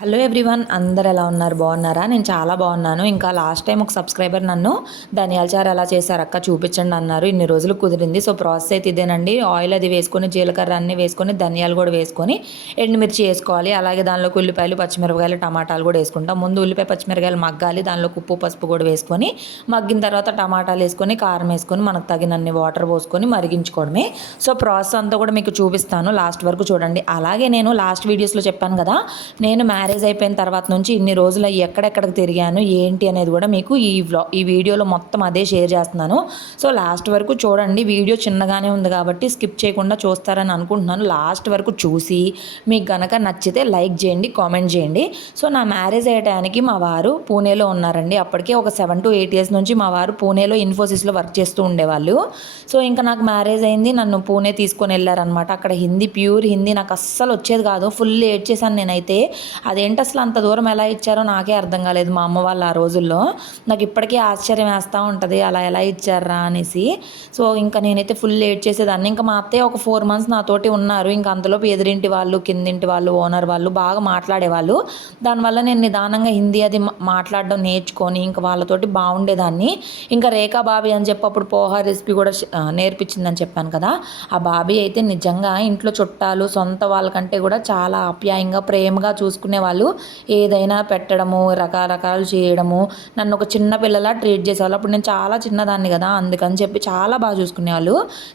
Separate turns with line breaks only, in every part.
Hello everyone అందరు ఎలా ఉన్నారు? బాగున్నారా? నేను చాలా బాగున్నాను. ఇంకా లాస్ట్ టైం ఒక సబ్స్క్రైబర్ నన్ను ధనియాల చారు ఎలా చేశారు అక్క చూపించండి అన్నారు. ఇన్ని రోజులు కుదిరింది. సో ప్రాసెస్ అయితే ఇదేనండి. ఆయిల్ అది వేసుకొని జీలకర్ర అన్నీ వేసుకొని ధనియాలు కూడా వేసుకొని ఎండుమిర్చి వేసుకోవాలి. అలాగే దానిలోకి ఉల్లిపాయలు పచ్చిమిరపకాయలు టమాటాలు కూడా వేసుకుంటాం. ముందు ఉల్లిపాయ పచ్చిమిరపకాయలు మగ్గాలి. దానిలోకి ఉప్పు పసుపు కూడా వేసుకొని మగ్గిన తర్వాత టమాటాలు వేసుకొని కారం వేసుకొని మనకు తగినన్ని వాటర్ పోసుకొని మరిగించుకోవడమే. సో ప్రాసెస్ అంతా కూడా మీకు చూపిస్తాను. లాస్ట్ వరకు చూడండి. అలాగే నేను లాస్ట్ వీడియోస్లో చెప్పాను కదా నేను మ్యారేజ్ అయిపోయిన తర్వాత నుంచి ఇన్ని రోజులు ఎక్కడెక్కడికి తిరిగాను ఏంటి అనేది కూడా మీకు ఈ వ్లా ఈ వీడియోలో మొత్తం అదే షేర్ చేస్తున్నాను. సో లాస్ట్ వరకు చూడండి వీడియో చిన్నగానే ఉంది కాబట్టి స్కిప్ చేయకుండా చూస్తారని అనుకుంటున్నాను. లాస్ట్ వరకు చూసి మీకు గనక నచ్చితే లైక్ చేయండి కామెంట్ చేయండి. సో నా మ్యారేజ్ అయ్యే టైంకి మా వారు పూణేలో ఉన్నారండి. అప్పటికే ఒక సెవెన్ టు ఎయిట్ ఇయర్స్ నుంచి మా వారు పూణేలో ఇన్ఫోసిస్లో వర్క్ చేస్తూ ఉండేవాళ్ళు. సో ఇంకా నాకు మ్యారేజ్ అయింది నన్ను పూణే తీసుకొని వెళ్ళారనమాట అక్కడ హిందీ ప్యూర్ హిందీ నాకు అస్సలు వచ్చేది కాదు. ఫుల్ ఏడ్ చేశాను నేనైతే. అదేంటి అసలు అంత దూరం ఎలా ఇచ్చారో నాకే అర్థం కాలేదు మా అమ్మ వాళ్ళు ఆ రోజుల్లో. నాకు ఇప్పటికీ ఆశ్చర్యం వేస్తూ ఉంటుంది అలా ఎలా ఇచ్చారా అనేసి. సో ఇంకా నేనైతే ఫుల్ లేట్ చేసేదాన్ని. ఇంకా మా అత్తయ్య ఒక ఫోర్ మంత్స్ నాతోటి ఉన్నారు. ఇంకా అంతలోపు ఎదురింటి వాళ్ళు కిందింటి వాళ్ళు ఓనర్ వాళ్ళు బాగా మాట్లాడేవాళ్ళు. దానివల్ల నేను నిదానంగా హిందీ అది మాట్లాడడం నేర్చుకొని ఇంకా వాళ్ళతోటి బాగుండేదాన్ని. ఇంకా రేఖా బాబీ అని చెప్పి అప్పుడు పోహా రెసిపీ కూడా నేర్పించిందని చెప్పాను కదా. ఆ బాబీ అయితే నిజంగా ఇంట్లో చుట్టాలు సొంత వాళ్ళకంటే కూడా చాలా ఆప్యాయంగా ప్రేమగా చూసుకునే వాళ్ళు ఏదైనా పెట్టడము రకరకాలు చేయడము. నన్ను ఒక చిన్న పిల్లలా ట్రీట్ చేసేవాళ్ళు. అప్పుడు నేను చాలా చిన్నదాన్ని కదా అందుకని చెప్పి చాలా బాగా చూసుకునేవాళ్ళు.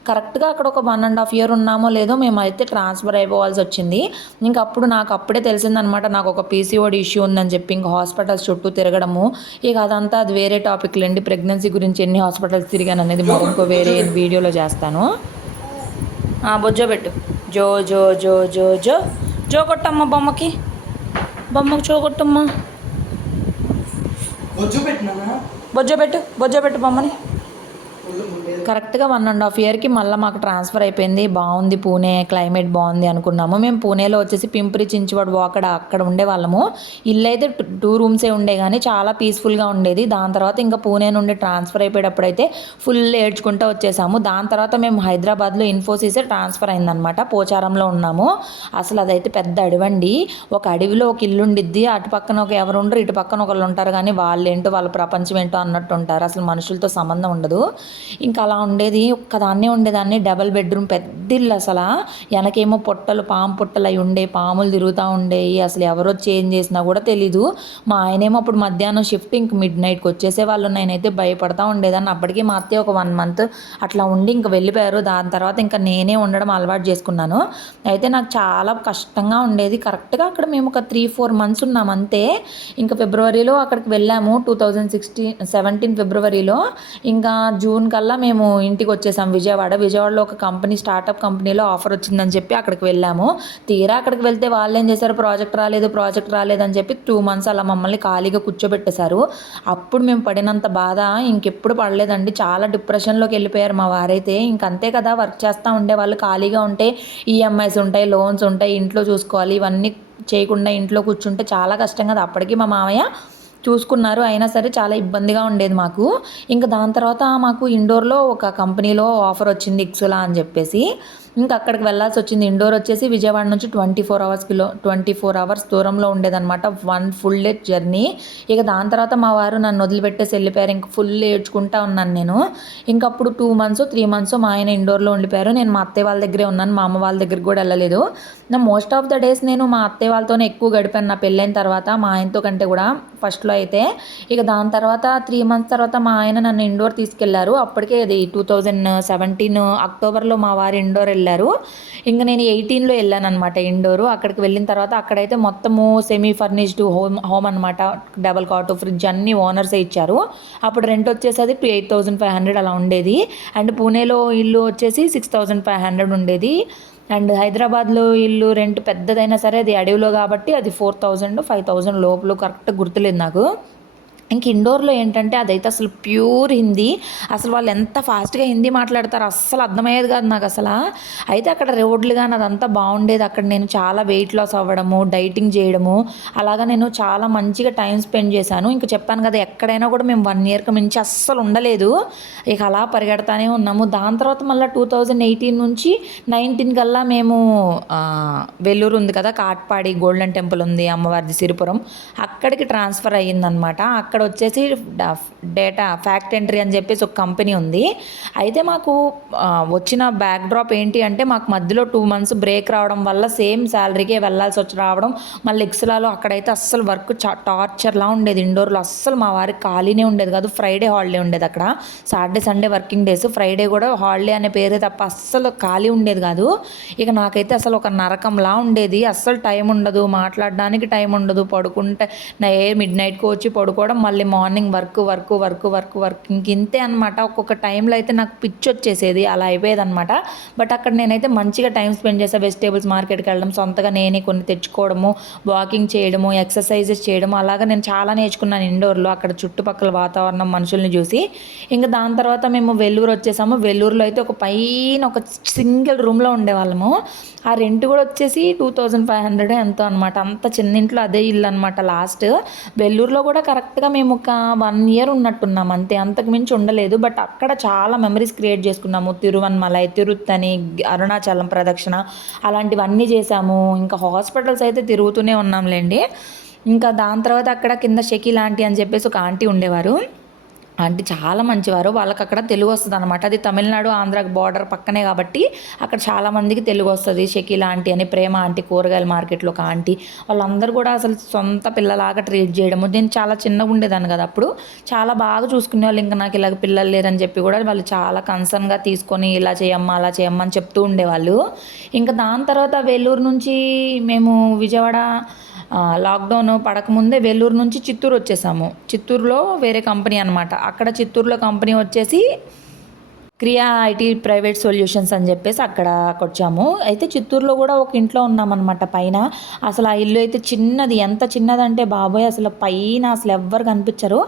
కరెక్ట్గా అక్కడ ఒక వన్ అండ్ హాఫ్ ఇయర్ ఉన్నామో లేదో మేమైతే ట్రాన్స్ఫర్ అయిపోవాల్సి వచ్చింది. ఇంకా అప్పుడు నాకు అప్పుడే తెలిసిందనమాట నాకు ఒక పీసీఓడి ఇష్యూ ఉందని చెప్పి ఇంకా హాస్పిటల్స్ చుట్టూ తిరగడము. ఇక అదంతా అది వేరే టాపిక్లండి ప్రెగ్నెన్సీ గురించి ఎన్ని హాస్పిటల్స్ తిరిగాను అనేది మరొక ఇంకో వేరే వీడియోలో చేస్తాను. బొజ్జో పెట్టు. జో జో జో జో జో. జో కొట్టమ్మ బొమ్మకి. బొమ్మకి జో కొట్టమ్మా
బొజ్జు
పెట్టు బొజ్జో పెట్టు బొమ్మని. కరెక్ట్గా వన్ అండ్ హాఫ్ ఇయర్కి మళ్ళీ మాకు ట్రాన్స్ఫర్ అయిపోయింది. బాగుంది పూణే క్లైమేట్ బాగుంది అనుకున్నాము. మేము పూణేలో వచ్చేసి పింపురి చించువాడు అక్కడ అక్కడ ఉండేవాళ్ళము ఇల్లు అయితే టూ రూమ్సే ఉండే కానీ చాలా పీస్ఫుల్గా ఉండేది. దాని తర్వాత ఇంకా పూణే నుండి ట్రాన్స్ఫర్ అయిపోయేటప్పుడు అయితే ఫుల్ ఏడ్చుకుంటూ వచ్చేసాము. దాని తర్వాత మేము హైదరాబాద్లో ఇన్ఫోసిసే ట్రాన్స్ఫర్ అయిందనమాట పోచారంలో ఉన్నాము. అసలు అదైతే పెద్ద అడవండి. ఒక అడవిలో ఒక ఇల్లు ఉండిద్ది. అటు పక్కన ఒక ఎవరు ఉండరు ఇటు పక్కన ఒకళ్ళు ఉంటారు. కానీ వాళ్ళేంటో వాళ్ళ ప్రపంచం ఏంటో అన్నట్టు ఉంటారు. అసలు మనుషులతో సంబంధం ఉండదు. ఇంకా అలా ఉండేది ఒక్కదాన్నే ఉండేదాన్ని. డబల్ బెడ్రూమ్ పెద్ద ఇల్లు అసలు. వెనకేమో పొట్టలు పాము పొట్టలు అయి ఉండే పాములు తిరుగుతూ ఉండేవి అసలు ఎవరో చేంజ్ చేసినా కూడా తెలీదు. మా ఆయనేమో అప్పుడు మధ్యాహ్నం షిఫ్ట్ ఇంక మిడ్ నైట్కి వచ్చేసే వాళ్ళు నేనైతే భయపడతా ఉండేదాన్ని. అప్పటికి మా అత్తయ్య ఒక వన్ మంత్ అట్లా ఉండి ఇంక వెళ్ళిపోయారు. దాని తర్వాత ఇంకా నేనే ఉండడం అలవాటు చేసుకున్నాను. అయితే నాకు చాలా కష్టంగా ఉండేది. కరెక్ట్గా అక్కడ మేము ఒక త్రీ ఫోర్ మంత్స్ ఉన్నాం అంతే. ఇంకా ఫిబ్రవరిలో అక్కడికి వెళ్ళాము. టూ థౌజండ్ సిక్స్టీన్ సెవెంటీన్ ఫిబ్రవరిలో. ఇంకా జూన్ కల్లా మేము ఇంటికి వచ్చేసాం. విజయవాడ. విజయవాడలో ఒక కంపెనీ స్టార్టప్ కంపెనీలో ఆఫర్ వచ్చిందని చెప్పి అక్కడికి వెళ్ళాము. తీరా అక్కడికి వెళ్తే వాళ్ళు ఏం చేశారు? ప్రాజెక్ట్ రాలేదు ప్రాజెక్ట్ రాలేదని చెప్పి టూ మంత్స్ అలా మమ్మల్ని ఖాళీగా కూర్చోబెట్టేశారు. అప్పుడు మేము పడినంత బాధ ఇంకెప్పుడు పడలేదండి. చాలా డిప్రెషన్లోకి వెళ్ళిపోయారు మా వారైతే. ఇంకంతే కదా వర్క్ చేస్తూ ఉండే వాళ్ళు ఖాళీగా ఉంటే ఈఎంఐస్ ఉంటాయి లోన్స్ ఉంటాయి ఇంట్లో చూసుకోవాలి. ఇవన్నీ చేయకుండా ఇంట్లో కూర్చుంటే చాలా కష్టం కదా. అప్పటికి మా మామయ్య చూసుకున్నారు అయినా సరే చాలా ఇబ్బందిగా ఉండేది మాకు. ఇంకా దాని తర్వాత మాకు ఇండోర్లో ఒక కంపెనీలో ఆఫర్ వచ్చింది ఇక్సులా అని చెప్పేసి. ఇంకా అక్కడికి వెళ్ళాల్సి వచ్చింది. ఇండోర్ వచ్చేసి విజయవాడ నుంచి twenty four hours kilo twenty four hours దూరంలో ఉండేదన్నమాట. One full day journey. ఇక దాని తర్వాత మా వారు నన్ను వదిలిపెట్టేసి వెళ్ళిపోయారు. ఇంక ఫుల్ ఏడ్చుకుంటా ఉన్నాను నేను. ఇంక అప్పుడు టూ మంత్స్ త్రీ మంత్స్ మా ఆయన ఇండోర్లో ఉండిపోయారు. నేను మా అత్తయ్య వాళ్ళ దగ్గరే ఉన్నాను. మా అమ్మ వాళ్ళ దగ్గరికి కూడా వెళ్ళలేదు. నా మోస్ట్ ఆఫ్ ద డేస్ నేను మా అత్తయ్య వాళ్ళతోనే ఎక్కువ గడిపాను. నా పెళ్ళైన తర్వాత మా ఆయనతో కంటే కూడా ఫస్ట్లో అయితే. ఇక దాని తర్వాత త్రీ మంత్స్ తర్వాత మా ఆయన నన్ను ఇండోర్ తీసుకెళ్ళారు. అప్పటికే అది టూ థౌజండ్ సెవెంటీన్ అక్టోబర్లో మా వారు ఇండోర్ వెళ్ళారు. ఇంకా నేను ఎయిటీన్లో వెళ్ళాను అనమాట ఇండోరు. అక్కడికి వెళ్ళిన తర్వాత అక్కడైతే మొత్తము సెమీ ఫర్నిష్డ్ హోమ్ హోమ్ అనమాట డబల్ కాట్ ఫ్రిడ్జ్ అన్ని ఓనర్సే ఇచ్చారు. అప్పుడు రెంట్ వచ్చేసి ఎయిట్ థౌజండ్ ఫైవ్ హండ్రెడ్ అలా ఉండేది. అండ్ పూణేలో ఇల్లు వచ్చేసి సిక్స్ థౌజండ్ ఫైవ్ హండ్రెడ్ ఉండేది. అండ్ హైదరాబాద్లో ఇల్లు రెంట్ పెద్దదైనా సరే అది అడవిలో కాబట్టి అది ఫోర్ థౌజండ్ ఫైవ్ థౌజండ్ లోపల కరెక్ట్ గుర్తులేదు నాకు. ఇంక ఇండోర్లో ఏంటంటే అదైతే అసలు ప్యూర్ హిందీ. అసలు వాళ్ళు ఎంత ఫాస్ట్గా హిందీ మాట్లాడతారు అస్సలు అర్థమయ్యేది కాదు నాకు అసలు. అయితే అక్కడ రోడ్లు కానీ అదంతా బాగుండేది. అక్కడ నేను చాలా వెయిట్ లాస్ అవ్వడము డైటింగ్ చేయడము అలాగా నేను చాలా మంచిగా టైం స్పెండ్ చేశాను. ఇంకా చెప్పాను కదా ఎక్కడైనా కూడా మేము వన్ ఇయర్కి మించి అస్సలు ఉండలేదు. ఇక అలా పరిగెడతానే ఉన్నాము. దాని తర్వాత మళ్ళీ టూ థౌజండ్ ఎయిటీన్ నుంచి నైన్టీన్ కల్లా మేము వెల్లూరు ఉంది కదా కాట్పాడి గోల్డెన్ టెంపుల్ ఉంది అమ్మవారిది సిరిపురం. అక్కడికి ట్రాన్స్ఫర్ అయ్యిందనమాట అక్కడ అక్కడ వచ్చేసి డేటా ఫ్యాక్ట్ ఎంట్రీ అని చెప్పేసి ఒక కంపెనీ ఉంది. అయితే మాకు వచ్చిన బ్యాక్ డ్రాప్ ఏంటి అంటే మాకు మధ్యలో టూ మంత్స్ బ్రేక్ రావడం వల్ల సేమ్ శాలరీకే వెళ్ళాల్సి వచ్చి రావడం మళ్ళీ ఎక్స్లాలో అక్కడైతే అస్సలు వర్క్ చా టార్చర్లా ఉండేది. ఇండోర్లో అస్సలు మా వారికి ఖాళీనే ఉండేది కాదు. ఫ్రైడే హాలిడే ఉండేది అక్కడ. Saturday Sunday working days. Friday కూడా హాలిడే అనే పేరే తప్ప అస్సలు ఖాళీ ఉండేది కాదు. ఇక నాకైతే అసలు ఒక నరకంలా ఉండేది. అస్సలు టైం ఉండదు. మాట్లాడడానికి టైం ఉండదు. పడుకుంటే నా ఏ మిడ్ నైట్కి వచ్చి పడుకోవడం మళ్ళీ morning work work work work work. ఇంక ఇంతే అనమాట ఒక్కొక్క టైంలో అయితే నాకు పిచ్చి వచ్చేసేది. అలా అయిపోయేది అనమాట బట్ అక్కడ నేనైతే మంచిగా టైం స్పెండ్ చేసా. వెజిటేబుల్స్ మార్కెట్కి వెళ్ళడం సొంతగా నేనే కొన్ని తెచ్చుకోవడము వాకింగ్ చేయడము ఎక్సర్సైజెస్ చేయడము. అలాగా నేను చాలా నేర్చుకున్నాను ఇండోర్లో. అక్కడ చుట్టుపక్కల వాతావరణం మనుషుల్ని చూసి. ఇంకా దాని తర్వాత మేము వెల్లూరు వచ్చేసాము. వెల్లూరులో అయితే ఒక పైన ఒక సింగిల్ రూమ్లో ఉండేవాళ్ళము. ఆ రెంట్ కూడా వచ్చేసి టూ థౌజండ్ ఫైవ్ హండ్రెడ్ ఎంతో అనమాట అంత చిన్న ఇంట్లో అదే ఇల్లు అనమాట లాస్ట్. వెల్లూరులో కూడా కరెక్ట్గా మేము మేము ఒక వన్ ఇయర్ ఉన్నట్టున్నాం అంతే. అంతకు మించి ఉండలేదు. బట్ అక్కడ చాలా మెమరీస్ క్రియేట్ చేసుకున్నాము. తిరువన్మలై తిరుత్తని అరుణాచలం ప్రదక్షిణ అలాంటివన్నీ చేసాము. ఇంకా హాస్పిటల్స్ అయితే తిరుగుతూనే ఉన్నాంలేండి. ఇంకా దాని తర్వాత అక్కడ కింద షకీల్ ఆంటీ అని చెప్పేసి ఒక ఆంటీ ఉండేవారు. అంటే చాలా మంచివారు. వాళ్ళకి అక్కడ తెలుగు వస్తుంది అనమాట అది తమిళనాడు ఆంధ్ర బార్డర్ పక్కనే కాబట్టి అక్కడ చాలామందికి తెలుగు వస్తుంది. షకీల ఆంటీ అని ప్రేమ ఆంటీ కూరగాయల మార్కెట్లో ఒక ఆంటీ. వాళ్ళందరూ కూడా అసలు సొంత పిల్లలాగా ట్రీట్ చేయడము. నేను చాలా చిన్నగా ఉండేదాన్ని కదా అప్పుడు. చాలా బాగా చూసుకునే వాళ్ళు ఇంకా నాకు ఇలాగ పిల్లలు లేరని చెప్పి కూడా వాళ్ళు చాలా కన్సర్న్గా తీసుకొని ఇలా చేయమ్మా అలా చేయమ్మా అని చెప్తూ ఉండేవాళ్ళు. ఇంకా దాని తర్వాత వేలూరు నుంచి మేము విజయవాడ లాక్డౌన్ పడకముందే వెల్లూరు నుంచి చిత్తూరు వచ్చేసాము. చిత్తూరులో వేరే కంపెనీ అనమాట అక్కడ చిత్తూరులో కంపెనీ వచ్చేసి క్రియా ఐటీ ప్రైవేట్ సొల్యూషన్స్ అని చెప్పేసి అక్కడ వచ్చాము అయితే చిత్తూరులో కూడా ఒక ఇంట్లో ఉన్నామన్నమాట పైన. అసలు ఆ ఇల్లు అయితే చిన్నది. ఎంత చిన్నదంటే బాబోయ్ అసలు పైన అసలు ఎవ్వరు కనిపించరు.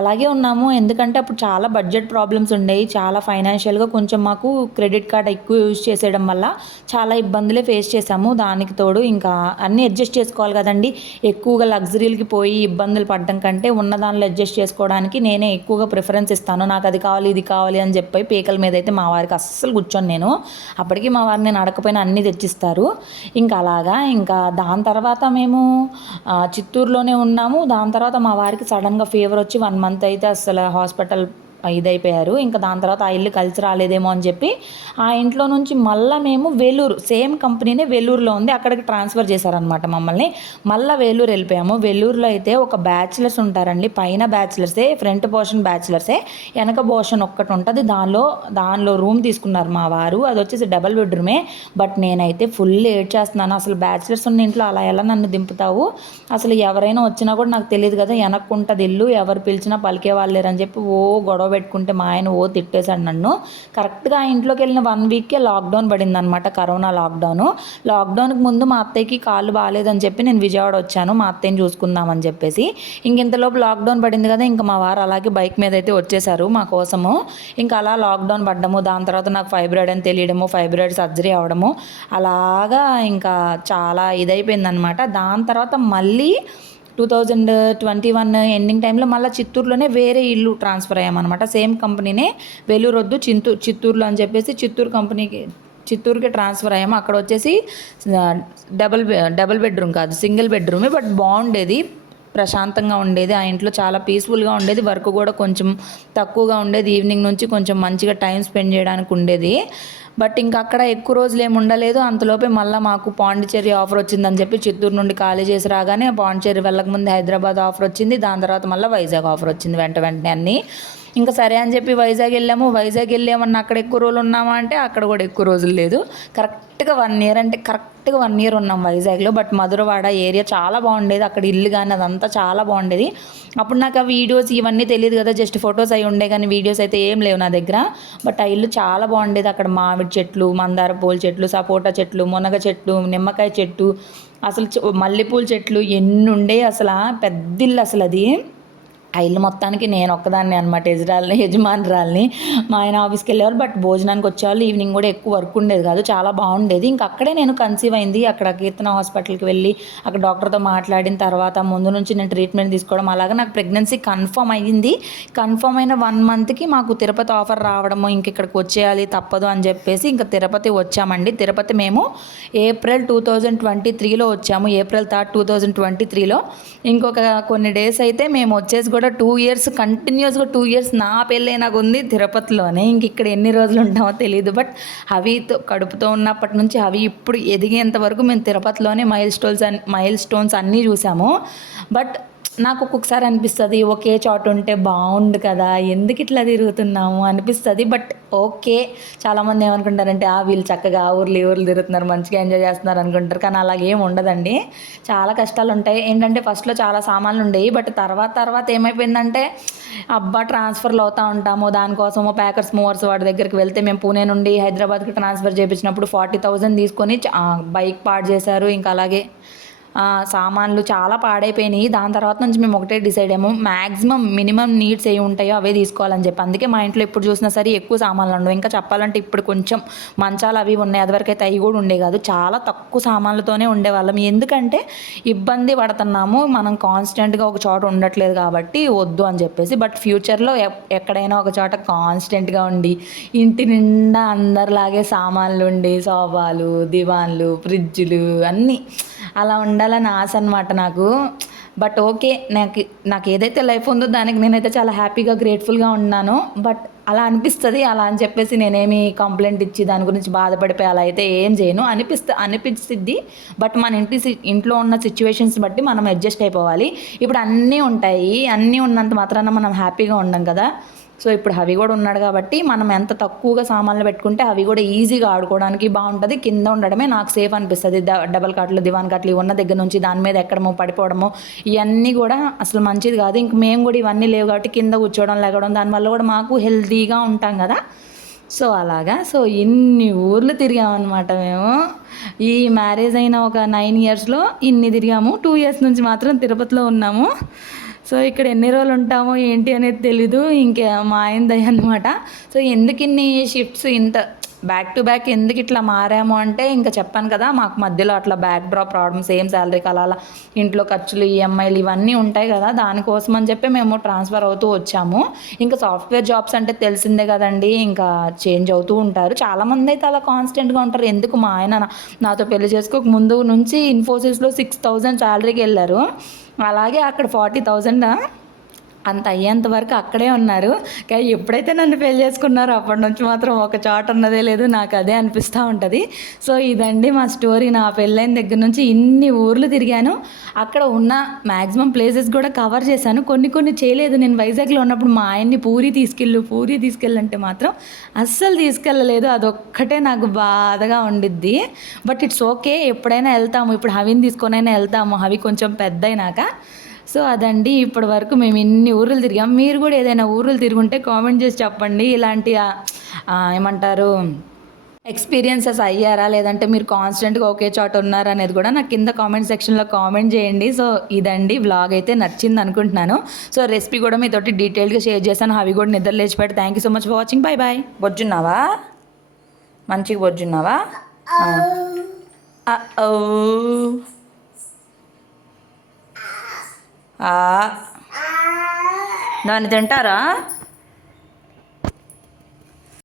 అలాగే ఉన్నాము. ఎందుకంటే అప్పుడు చాలా బడ్జెట్ ప్రాబ్లమ్స్ ఉండేవి. చాలా ఫైనాన్షియల్గా కొంచెం మాకు క్రెడిట్ కార్డ్ ఎక్కువ యూజ్ చేసేయడం వల్ల చాలా ఇబ్బందులే ఫేస్ చేసాము దానికి తోడు ఇంకా అన్నీ అడ్జస్ట్ చేసుకోవాలి కదండి. ఎక్కువగా లగ్జరీలకి పోయి ఇబ్బందులు పడడం కంటే ఉన్న దానిలో అడ్జస్ట్ చేసుకోవడానికి నేనే ఎక్కువగా ప్రిఫరెన్స్ ఇస్తాను. నాకు అది కావాలి ఇది కావాలి అని చెప్పి పేకలు మీద అయితే మా వారికి అస్సలు కూర్చొని నేను. అప్పటికి మా వారిని నేను అడగపోయినా అన్నీ తెచ్చిస్తారు. ఇంకా అలాగా ఇంకా దాని తర్వాత మేము చిత్తూరులోనే ఉన్నాము. దాని తర్వాత మా వారికి సడన్గా ఫీవర్ వచ్చి వన్ మంత్ అయితే అసలు హాస్పిటల్ ఇదైపోయారు. ఇంకా దాని తర్వాత ఆ ఇల్లు కలిసి రాలేదేమో అని చెప్పి ఆ ఇంట్లో నుంచి మళ్ళీ మేము వేలూరు సేమ్ కంపెనీనే వేలూరులో ఉంది. అక్కడికి ట్రాన్స్ఫర్ చేశారనమాట మమ్మల్ని. మళ్ళీ వేలూరు వెళ్ళిపోయాము. వేలూరులో అయితే ఒక బ్యాచిలర్స్ ఉంటారండి. పైన బ్యాచిలర్సే ఫ్రంట్ పోర్షన్ బ్యాచిలర్సే. వెనక పోర్షన్ ఒక్కటి ఉంటుంది. దానిలో దానిలో రూమ్ తీసుకున్నారు మా వారు. అది వచ్చేసి డబల్ బెడ్రూమే. బట్ నేనైతే ఫుల్ ఏడ్ చేస్తున్నాను. అసలు బ్యాచిలర్స్ ఉన్న ఇంట్లో అలా ఎలా నన్ను దింపుతావు? అసలు ఎవరైనా వచ్చినా కూడా నాకు తెలియదు కదా వెనక్కుంటుంది ఇల్లు. ఎవరు పిలిచినా పలికే వాళ్ళు లేరని చెప్పి ఓ గొడవ పెట్టుకుంటే మా ఆయన ఓ తిట్టేశాడు నన్ను. కరెక్ట్గా ఆ ఇంట్లోకి వెళ్ళిన వన్ వీక్కే లాక్డౌన్ పడింది అనమాట కరోనా లాక్డౌన్. లాక్డౌన్కి ముందు మా అత్తయ్యకి కాళ్ళు బాగాలేదని చెప్పి నేను విజయవాడ వచ్చాను మా అత్తయ్యని చూసుకుందామని చెప్పేసి. ఇంక ఇంతలోపు లాక్డౌన్ పడింది కదా ఇంకా మా వారు అలాగే బైక్ మీద అయితే వచ్చేసారు మా కోసము. ఇంకా అలా లాక్డౌన్ పడ్డము దాని తర్వాత నాకు ఫైబ్రాయిడ్ అని తెలియడము ఫైబ్రాయిడ్ సర్జరీ అవ్వడము. అలాగా ఇంకా చాలా ఇదైపోయింది అనమాట దాని తర్వాత మళ్ళీ two thousand twenty one ending టైంలో మళ్ళీ చిత్తూరులోనే వేరే ఇల్లు ట్రాన్స్ఫర్ అయ్యామన్నమాట. సేమ్ కంపెనీనే వెలూరు వద్దు చిత్తూరు చిత్తూరులో అని చెప్పేసి చిత్తూరు కంపెనీకి చిత్తూరుకి ట్రాన్స్ఫర్ అయ్యాము. అక్కడ వచ్చేసి డబుల్ డబుల్ బెడ్రూమ్ కాదు సింగిల్ బెడ్రూమే బట్ బాగుండేది. ప్రశాంతంగా ఉండేది. ఆ ఇంట్లో చాలా పీస్ఫుల్గా ఉండేది. వర్క్ కూడా కొంచెం తక్కువగా ఉండేది. ఈవినింగ్ నుంచి కొంచెం మంచిగా టైం స్పెండ్ చేయడానికి ఉండేది. బట్ ఇంకా అక్కడ ఎక్కువ రోజులు ఏమి ఉండలేదు. అంతలోపే మళ్ళీ మాకు పాండిచేరి ఆఫర్ వచ్చిందని చెప్పి చిత్తూరు నుండి ఖాళీ చేసి రాగానే పాండిచేరి వెళ్ళకముందు హైదరాబాద్ ఆఫర్ వచ్చింది. దాని తర్వాత మళ్ళీ వైజాగ్ ఆఫర్ వచ్చింది వెంట వెంటనే అన్నీ. ఇంకా సరే అని చెప్పి వైజాగ్ వెళ్ళాము. వైజాగ్ వెళ్ళామన్నా అక్కడ ఎక్కువ రోజులు ఉన్నామా అంటే అక్కడ కూడా ఎక్కువ రోజులు లేదు. కరెక్ట్గా వన్ ఇయర్ అంటే కరెక్ట్గా వన్ ఇయర్ ఉన్నాం వైజాగ్లో. బట్ మధురవాడ ఏరియా చాలా బాగుండేది. అక్కడ ఇల్లు కానీ అదంతా చాలా బాగుండేది. అప్పుడు నాకు ఆ వీడియోస్ ఇవన్నీ తెలియదు కదా. జస్ట్ ఫొటోస్ అయి ఉండే కానీ వీడియోస్ అయితే ఏం లేవు నా దగ్గర. బట్ ఆ ఇల్లు చాలా బాగుండేది. అక్కడ మామిడి చెట్లు మందార పూల చెట్లు సపోటా చెట్లు మునగ చెట్లు నిమ్మకాయ చెట్టు అసలు మల్లెపూల చెట్లు ఎన్ని ఉండే అసలు. పెద్ద ఇల్లు అసలు అది ఆ ఇల్లు మొత్తానికి నేను ఒక్కదాన్ని అనమాట యజరాల్ని యజమానురాల్ని. మా ఆయన ఆఫీస్కి వెళ్ళేవారు బట్ భోజనానికి వచ్చేవాళ్ళు. ఈవినింగ్ కూడా ఎక్కువ వర్క్ ఉండేది కాదు చాలా బాగుండేది. ఇంకా అక్కడే నేను కన్సీవ్ అయింది. అక్కడ కీర్తన హాస్పిటల్కి వెళ్ళి అక్కడ డాక్టర్తో మాట్లాడిన తర్వాత ముందు నుంచి నేను ట్రీట్మెంట్ తీసుకోవడం అలాగా నాకు ప్రెగ్నెన్సీ కన్ఫర్మ్ అయ్యింది కన్ఫర్మ్ అయిన వన్ మంత్కి మాకు తిరుపతి ఆఫర్ రావడము ఇంక ఇక్కడికి వచ్చేయాలి తప్పదు అని చెప్పేసి ఇంకా తిరుపతి వచ్చామండి. తిరుపతి మేము ఏప్రిల్ టూ థౌజండ్ ట్వంటీ త్రీలో వచ్చాము April third two thousand twenty త్రీలో. ఇంకొక కొన్ని డేస్ అయితే మేము వచ్చేసి కూడా టూ ఇయర్స్ కంటిన్యూస్గా టూ ఇయర్స్ నా పెళ్ళే నాకు ఉంది తిరుపతిలోనే. ఇంక ఇక్కడ ఎన్ని రోజులు ఉంటామో తెలియదు బట్ అవి కడుపుతో ఉన్నప్పటి నుంచి అవి ఇప్పుడు ఎదిగేంత వరకు మేము తిరుపతిలోనే మైల్ స్టోన్స్ అన్ మైల్ స్టోన్స్ అన్నీ చూసాము. బట్ నాకు ఒక్కొక్కసారి అనిపిస్తుంది ఒకే చోట ఉంటే బాగుండు కదా ఎందుకు ఇట్లా తిరుగుతున్నాము అనిపిస్తుంది బట్ ఓకే. చాలామంది ఏమనుకుంటారంటే ఆ వీళ్ళు చక్కగా ఊర్లు ఊర్లు తిరుగుతున్నారు మంచిగా ఎంజాయ్ చేస్తున్నారు అనుకుంటారు కానీ అలాగేం ఉండదండి. చాలా కష్టాలు ఉంటాయి. ఏంటంటే ఫస్ట్లో చాలా సామాన్లు ఉండేవి బట్ తర్వాత తర్వాత ఏమైపోయిందంటే అబ్బా ట్రాన్స్ఫర్లు అవుతూ ఉంటాము. దానికోసము ప్యాకర్స్ మూవర్స్ వాడి దగ్గరికి వెళ్తే మేము పూణే నుండి హైదరాబాద్కి ట్రాన్స్ఫర్ చేయించినప్పుడు ఫార్టీ థౌజండ్ తీసుకొని బైక్ పాడు చేశారు. ఇంకా అలాగే సామాన్లు చాలా పాడైపోయినాయి. దాని తర్వాత నుంచి మేము ఒకటే డిసైడ్ అయ్యాము. మ్యాక్సిమం మినిమం నీడ్స్ ఏవి ఉంటాయో అవే తీసుకోవాలని చెప్పి. అందుకే మా ఇంట్లో ఎప్పుడు చూసినా సరే ఎక్కువ సామాన్లు ఉండవు. ఇంకా చెప్పాలంటే ఇప్పుడు కొంచెం మంచాలు అవి ఉన్నాయి. అదివరకు అయితే అవి కూడా ఉండే కాదు. చాలా తక్కువ సామాన్లతోనే ఉండేవాళ్ళం. ఎందుకంటే ఇబ్బంది పడుతున్నాము. మనం కాన్స్టెంట్గా ఒక చోట ఉండట్లేదు కాబట్టి వద్దు అని చెప్పేసి. బట్ ఫ్యూచర్లో ఎక్కడైనా ఒక చోట కాన్స్టెంట్గా ఉండి ఇంటి నిండా అందరిలాగే సామాన్లు ఉండి సోఫాలు దివాన్లు ఫ్రిడ్జ్లు అన్నీ అలా ఉండాలని ఆశ అనమాట నాకు. బట్ ఓకే నాకు నాకు ఏదైతే లైఫ్ ఉందో దానికి నేనైతే చాలా హ్యాపీగా గ్రేట్ఫుల్గా ఉన్నాను. బట్ అలా అనిపిస్తుంది అలా అని చెప్పేసి నేనేమి కంప్లైంట్ ఇచ్చి దాని గురించి బాధపడిపోయి అలా అయితే ఏం చేయను. అనిపిస్త అనిపిస్తుంది. బట్ మన ఇంటి సి- ఇంట్లో ఉన్న సిచ్యువేషన్స్ బట్టి మనం అడ్జస్ట్ అయిపోవాలి. ఇప్పుడు అన్నీ ఉంటాయి. అన్నీ ఉన్నంత మాత్రాన మనం హ్యాపీగా ఉండం కదా. సో ఇప్పుడు హవి కూడా ఉన్నాడు కాబట్టి మనం ఎంత తక్కువగా సామాన్లు పెట్టుకుంటే అవి కూడా ఈజీగా ఆడుకోవడానికి బాగుంటుంది. కింద ఉండడమే నాకు సేఫ్ అనిపిస్తుంది. డబల్ కాట్లు దివాన్ కాట్లు ఉన్న దగ్గర నుంచి దాని మీద ఎక్కడమో పడిపోవడము ఇవన్నీ కూడా అసలు మంచిది కాదు. ఇంక మేము కూడా ఇవన్నీ లేవు కాబట్టి కింద కూర్చోవడం లేగడం దానివల్ల కూడా మాకు హెల్తీగా ఉంటాం కదా. సో అలాగా. సో ఇన్ని ఊర్లు తిరిగామన్నమాట మేము. ఈ మ్యారేజ్ అయిన ఒక నైన్ ఇయర్స్లో ఇన్ని తిరిగాము. టూ ఇయర్స్ నుంచి మాత్రం తిరుపతిలో ఉన్నాము. సో ఇక్కడ ఎన్ని రోజులు ఉంటామో ఏంటి అనేది తెలీదు ఇంకా మా అయింది అనమాట సో ఎందుకు ఇన్ని షిఫ్ట్స్ ఇంత బ్యాక్ టు బ్యాక్ ఎందుకు ఇట్లా మారాము అంటే ఇంకా చెప్పాను కదా మాకు మధ్యలో అట్లా బ్యాక్ డ్రాప్ రావడం సేమ్ శాలరీకి అలా ఇంట్లో ఖర్చులు ఈఎంఐలు ఇవన్నీ ఉంటాయి కదా దానికోసం అని చెప్పి మేము ట్రాన్స్ఫర్ అవుతూ వచ్చాము. ఇంకా సాఫ్ట్వేర్ జాబ్స్ అంటే తెలిసిందే కదండి ఇంకా చేంజ్ అవుతూ ఉంటారు. చాలామంది అయితే అలా కాన్స్టెంట్గా ఉంటారు. ఎందుకు మా ఆయన నాతో పెళ్ళి చేసుకోక ముందు నుంచి ఇన్ఫోసిస్లో సిక్స్ థౌజండ్ శాలరీకి వెళ్ళారు. అలాగే అక్కడ ఫార్టీ థౌజండ్ అంత అయ్యేంత వరకు అక్కడే ఉన్నారు. కానీ ఎప్పుడైతే నన్ను పెళ్ళి చేసుకున్నారో అప్పటి నుంచి మాత్రం ఒక చోట ఉన్నదే లేదు నాకు అదే అనిపిస్తూ ఉంటుంది. సో ఇదండి మా స్టోరీ. నా పెళ్ళైన దగ్గర నుంచి ఇన్ని ఊర్లు తిరిగాను. అక్కడ ఉన్న మ్యాక్సిమం ప్లేసెస్ కూడా కవర్ చేశాను. కొన్ని కొన్ని చేయలేదు. నేను వైజాగ్లో ఉన్నప్పుడు మా ఆయన్ని పూరి తీసుకెళ్ళు పూరి తీసుకెళ్ళంటే మాత్రం అస్సలు తీసుకెళ్ళలేదు. అదొక్కటే నాకు బాధగా ఉండిద్ది. But it's okay. ఎప్పుడైనా వెళ్తాము. ఇప్పుడు హవిని తీసుకొనైనా వెళ్తాము. హవి కొంచెం పెద్ద అయినాక సో అదండి ఇప్పటి వరకు మేము ఇన్ని ఊర్లు తిరిగాం. మీరు కూడా ఏదైనా ఊర్లు తిరుగుంటే కామెంట్ చేసి చెప్పండి. ఇలాంటి ఏమంటారు ఎక్స్పీరియన్సెస్ అయ్యారా? లేదంటే మీరు కాన్స్టెంట్గా ఒకే చోట ఉన్నారా అనేది కూడా నాకు కింద కామెంట్ సెక్షన్లో కామెంట్ చేయండి. సో ఇదండి వ్లాగ్ అయితే నచ్చింది అనుకుంటున్నాను. సో రెసిపీ కూడా మీతోటి డీటెయిల్గా షేర్ చేశాను. అవి కూడా నిద్ర లేచిపెట్టి. Thank you so much for watching bye bye బొజ్జున్నావా? మంచిగా బొజ్జున్నావా? ఆ. ఆ, ఓ. ఆ. దాన్ని తింటారా?